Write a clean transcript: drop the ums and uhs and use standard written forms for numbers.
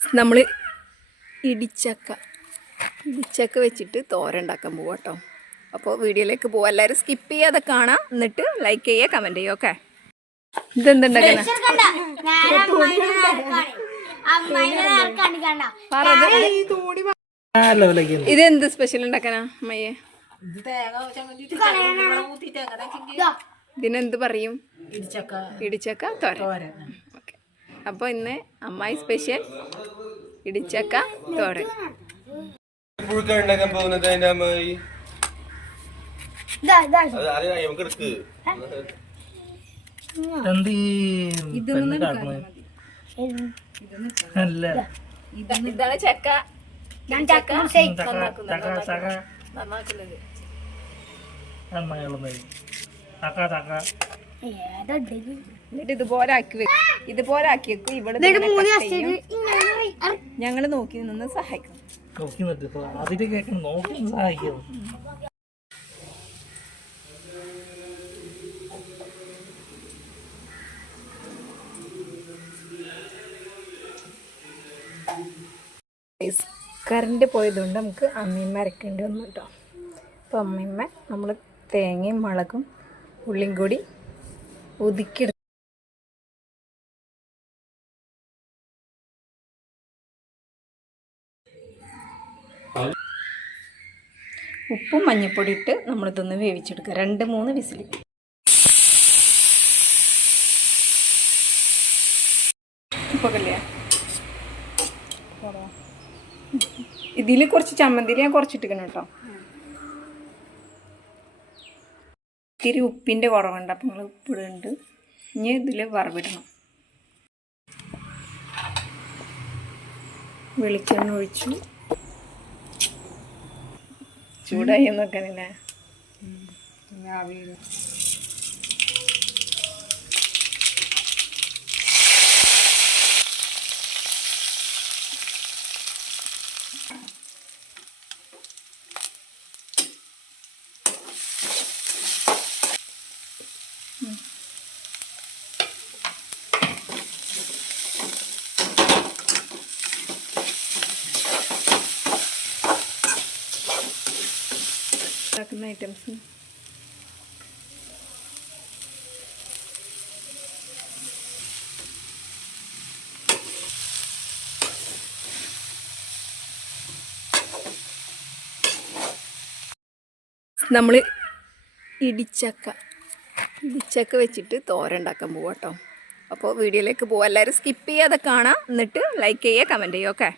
നമ്മൾ ഇടിച്ചക്ക വെച്ചിട്ട് തോരൻ ഉണ്ടാക്കാൻ പോവാം കേട്ടോ. അപ്പോൾ വീഡിയോയിലേക്ക് പോവാം. എല്ലാവരും സ്കിപ്പ് ചെയ്യാതെ കാണാം, എന്നിട്ട് ലൈക്ക് ചെയ്യുക, കമൻറ്റ് ചെയ്യുക. ഓക്കെ, ഇതെന്തുണ്ടാക്കാനാ? ഇതെന്ത് സ്പെഷ്യൽ ഉണ്ടാക്കാനാ അമ്മയെ? ഇതിനെന്ത് പറയും? ഇടിച്ചക്ക തോരൻ. ഓക്കെ, അപ്പോൾ ഇന്ന് അമ്മായി സ്പെഷ്യൽ ഇടിച്ചക്ക തോരൻ. ഇതാണ് ചക്ക നന്നാക്കുന്നത്. എന്നിട്ട് ഇതുപോലെ ആക്കി വെക്കും. ഇതുപോലെ ആക്കി വെക്കും. ഇവിടെ ഞങ്ങള് നോക്കി നിന്ന് സഹായിക്കും. കറണ്ട് പോയതുകൊണ്ട് നമുക്ക് അമ്മീമ്മ അരക്കേണ്ടി വന്നു കേട്ടോ. അപ്പോൾ അമ്മീമ്മ നമ്മൾ തേങ്ങയും മുളകും ഉള്ളിയും കൂടി ഒതുക്കിയെടുക്കും. ഉപ്പും മഞ്ഞൾപ്പൊടി ഇട്ട് നമ്മളിതൊന്ന് വേവിച്ചെടുക്കുക. 2-3 വിസിൽ. ഉപ്പൊക്കെ ഇതിൽ കുറച്ച് ചമ്മന്തിയിൽ ഞാൻ കുറച്ചിട്ടിരിക്കണം കേട്ടോ. ഇത്തിരി ഉപ്പിൻ്റെ കുറവുണ്ട്, അപ്പം നിങ്ങൾ ഉപ്പിടുന്നുണ്ട്. ഇനി ഇതിൽ വറവിടണം. വെളിച്ചെണ്ണ ഒഴിച്ചു. ചൂടായി നോക്കാനില്ലേ? ഐറ്റംസ് നമ്മൾ ഇടിച്ചക്ക വെച്ചിട്ട് തോരൻ ഉണ്ടാക്കാൻ പോവാം കേട്ടോ. അപ്പോൾ വീഡിയോയിലേക്ക് പോവാം. എല്ലാവരും സ്കിപ്പ് ചെയ്യാതെ കാണാം, എന്നിട്ട് ലൈക്ക് ചെയ്യുക, കമൻറ്റ് ചെയ്യുക. ഓക്കെ.